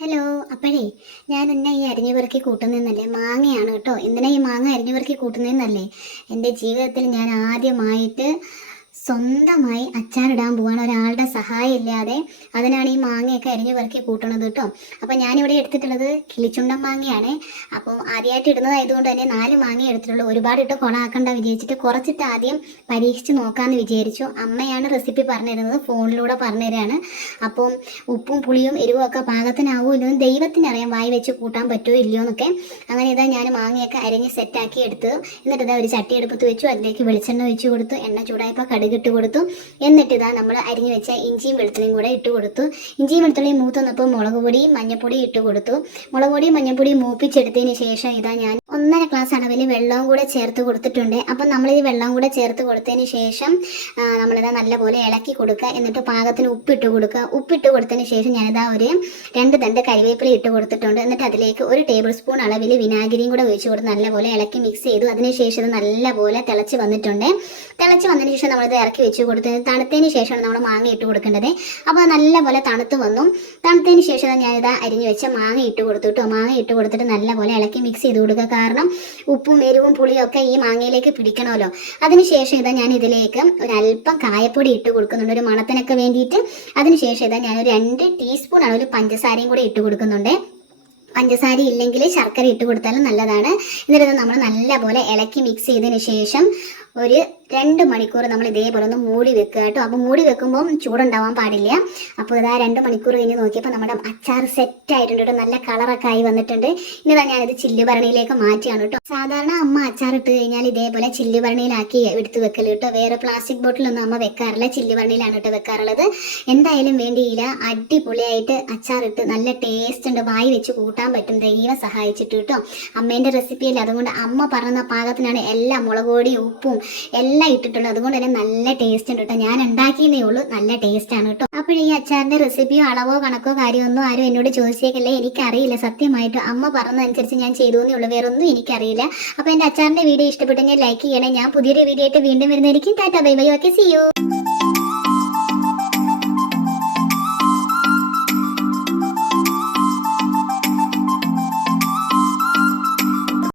Hello അപ്പോഴേ ഞാൻ എന്നെ ഈ അരിഞ്ഞു പെറുക്കി കൂട്ടുന്നതെന്നല്ലേ? മാങ്ങയാണ് കേട്ടോ. എന്തിനാ ഈ മാങ്ങ അരിഞ്ഞു പെറുക്കി കൂട്ടുന്നതെന്നല്ലേ? എന്റെ ജീവിതത്തിൽ ഞാൻ ആദ്യമായിട്ട് സ്വന്തമായി അച്ചാറിടാൻ പോവാണ്. ഒരാളുടെ സഹായം ഇല്ലാതെ അതിനാണ് ഈ മാങ്ങയൊക്കെ അരിഞ്ഞു പെറുക്കി കൂട്ടണത് കേട്ടോ. അപ്പോൾ ഞാനിവിടെ എടുത്തിട്ടുള്ളത് കിളിച്ചുണ്ടൻ മാങ്ങയാണ്. അപ്പോൾ ആദ്യമായിട്ട് ഇടുന്നതായതുകൊണ്ട് തന്നെ നാല് മാങ്ങ എടുത്തിട്ടുള്ളൂ. ഒരുപാട് ഇട്ട് കൊളാക്കണ്ട വിചാരിച്ചിട്ട് കുറച്ചിട്ട് ആദ്യം പരീക്ഷിച്ച് നോക്കാമെന്ന് വിചാരിച്ചു. അമ്മയാണ് റെസിപ്പി പറഞ്ഞിരുന്നത്. ഫോണിലൂടെ പറഞ്ഞുതരാണ് അപ്പം ഉപ്പും പുളിയും എരിവും ഒക്കെ പാകത്തിനാവുമല്ലോ ഇല്ലെന്ന് ദൈവത്തിനറിയാം. വായി വെച്ച് കൂട്ടാൻ പറ്റുമോ ഇല്ലയോ എന്നൊക്കെ. അങ്ങനെ ഇതാ ഞാൻ മാങ്ങയൊക്കെ അരിഞ്ഞ് സെറ്റാക്കി എടുത്ത്. എന്നിട്ട് ഇതാ ഒരു ചട്ടി എടുപ്പത്ത് വെച്ചു. അതിലേക്ക് വെളിച്ചെണ്ണ വെച്ച് കൊടുത്തു. എണ്ണ ചൂടായപ്പോൾ കടുക് ഇട്ട് കൊടുത്തു. എന്നിട്ട് ഇതാ നമ്മൾ അരിഞ്ഞു വെച്ച ഇഞ്ചിയും വെളുത്തുള്ളിയും കൂടെ ഇട്ട് കൊടുത്തു. ഇഞ്ചിയും വെളുത്തുള്ളിയും മൂത്തുന്നപ്പോൾ മുളക് പൊടിയും മഞ്ഞപ്പൊടിയും ഇട്ട് കൊടുത്തു. മുളക് പൊടിയും മഞ്ഞപ്പൊടിയും മൂപ്പിച്ചെടുത്തതിന് ശേഷം ഇതാ ഞാൻ ഒന്നര ഗ്ലാസ് അളവിൽ വെള്ളവും കൂടെ ചേർത്ത് കൊടുത്തിട്ടുണ്ട്. അപ്പം നമ്മൾ ഈ വെള്ളം കൂടെ ചേർത്ത് കൊടുത്തതിന് ശേഷം നമ്മളിത് നല്ലപോലെ ഇളക്കി കൊടുക്കുക എന്നിട്ട് പാകത്തിന് ഉപ്പിട്ട് കൊടുക്കുക ഉപ്പിട്ട് കൊടുത്തതിന് ശേഷം ഞാനിതാ ഒരു രണ്ട് തണ്ട് കരിവേപ്പില ഇട്ട് കൊടുത്തിട്ടുണ്ട്. എന്നിട്ട് അതിലേക്ക് ഒരു ടേബിൾ സ്പൂൺ അളവിൽ വിനാഗിരിയും കൂടെ ഒഴിച്ച് കൊടുത്ത് നല്ലപോലെ ഇളക്കി മിക്സ് ചെയ്തു. അതിനുശേഷം ഇത് നല്ലപോലെ തിളച്ച് വന്നിട്ടുണ്ട്. തിളച്ച് വന്നതിന് ശേഷം നമ്മളിത് ഇറക്കി വെച്ച് കൊടുത്ത് തണുത്തതിന് ശേഷമാണ് നമ്മൾ മാങ്ങ ഇട്ട് കൊടുക്കേണ്ടത്. അപ്പോൾ നല്ലപോലെ തണുത്ത് വന്നു. തണുത്തതിന് ശേഷം ഞാനിത് അരിഞ്ഞ് വെച്ച മാങ്ങ ഇട്ട് കൊടുത്തു കേട്ടോ. മാങ്ങ ഇട്ട് കൊടുത്തിട്ട് നല്ലപോലെ ഇളക്കി മിക്സ് ചെയ്ത് കൊടുക്കുക കാരണം ഉപ്പും എരിവും പുളിയും ഒക്കെ ഈ മാങ്ങയിലേക്ക് പിടിക്കണമല്ലോ. അതിനുശേഷം ഇതാ ഞാൻ ഇതിലേക്ക് ഒരു അല്പം കായപ്പൊടി ഇട്ട് കൊടുക്കുന്നുണ്ട്. ഒരു മണത്തിനൊക്കെ വേണ്ടിയിട്ട് അതിനുശേഷം ഇതാ ഞാൻ ഒരു രണ്ട് ടീസ്പൂൺ ഒരു പഞ്ചസാരയും കൂടി ഇട്ട് കൊടുക്കുന്നുണ്ട്. പഞ്ചസാര ഇല്ലെങ്കിൽ ശർക്കര ഇട്ട് കൊടുത്താലും നല്ലതാണ്. എന്നിട്ട് നമ്മൾ നല്ലപോലെ ഇളക്കി മിക്സ് ചെയ്തതിന് ശേഷം ഒരു രണ്ട് മണിക്കൂർ നമ്മൾ ഇതേപോലെ ഒന്ന് മൂടി വെക്കുക കേട്ടോ. അപ്പോൾ മൂടി വെക്കുമ്പോൾ ചൂടുണ്ടാവാൻ പാടില്ല. അപ്പോൾ ഇതാ രണ്ട് മണിക്കൂർ കഴിഞ്ഞ് നോക്കിയപ്പോൾ നമ്മുടെ അച്ചാർ സെറ്റ് ആയിട്ടുണ്ട് നല്ല കളറൊക്കെ ആയി വന്നിട്ടുണ്ട്. ഇനി ഇതാ ഞാനിത് ചില്ല് ഭരണിയിലേക്ക് മാറ്റിയാണ് കേട്ടോ. സാധാരണ അമ്മ അച്ചാർ ഇട്ട് കഴിഞ്ഞാൽ ഇതേപോലെ ചില്ല് ഭരണിയിലാക്കി എടുത്ത് വെക്കൽ കേട്ടോ. വേറെ പ്ലാസ്റ്റിക് ബോട്ടിലൊന്നും അമ്മ വെക്കാറില്ല. ചില്ല് ഭരണിയിലാണ് കേട്ടോ വെക്കാറുള്ളത്. എന്തായാലും വേണ്ടിയില്ല അടിപൊളിയായിട്ട് അച്ചാറിട്ട് നല്ല ടേസ്റ്റ് ഉണ്ട്. വായി വെച്ച് കൂട്ടാൻ പറ്റും. ദൈവം സഹായിച്ചിട്ട് കേട്ടോ. അമ്മേന്റെ റെസിപ്പിയല്ലേ അതുകൊണ്ട് അമ്മ പറഞ്ഞ പാകത്തിനാണ് എല്ലാം മുളക് പൊടി ഉപ്പും എല്ലാം ഇട്ടിട്ടുണ്ട് അതുകൊണ്ട് തന്നെ നല്ല ടേസ്റ്റ് ഉണ്ട് കേട്ടോ ഞാൻ ഉണ്ടാക്കിയതേ ഉള്ളൂ. നല്ല ടേസ്റ്റ് ആണ് കേട്ടോ അപ്പോൾ ഈ അച്ചാറിന്റെ റെസിപ്പിയോ അളവോ കണക്കോ കാര്യമൊന്നും ആരും എന്നോട് ചോദിച്ചേക്കല്ലേ. എനിക്കറിയില്ല സത്യമായിട്ട്. അമ്മ പറഞ്ഞതനുസരിച്ച് ഞാൻ ചെയ്തു എന്നേ ഉള്ളൂ. വേറെ ഒന്നും എനിക്കറിയില്ല. അപ്പോൾ എന്റെ അച്ചാറിന്റെ വീഡിയോ ഇഷ്ടപ്പെട്ടെങ്കിൽ ലൈക്ക് ചെയ്യണേ. ഞാൻ പുതിയൊരു വീഡിയോ ആയിട്ട് വീണ്ടും വരുന്നതായിരിക്കും. Tata bye bye okay see you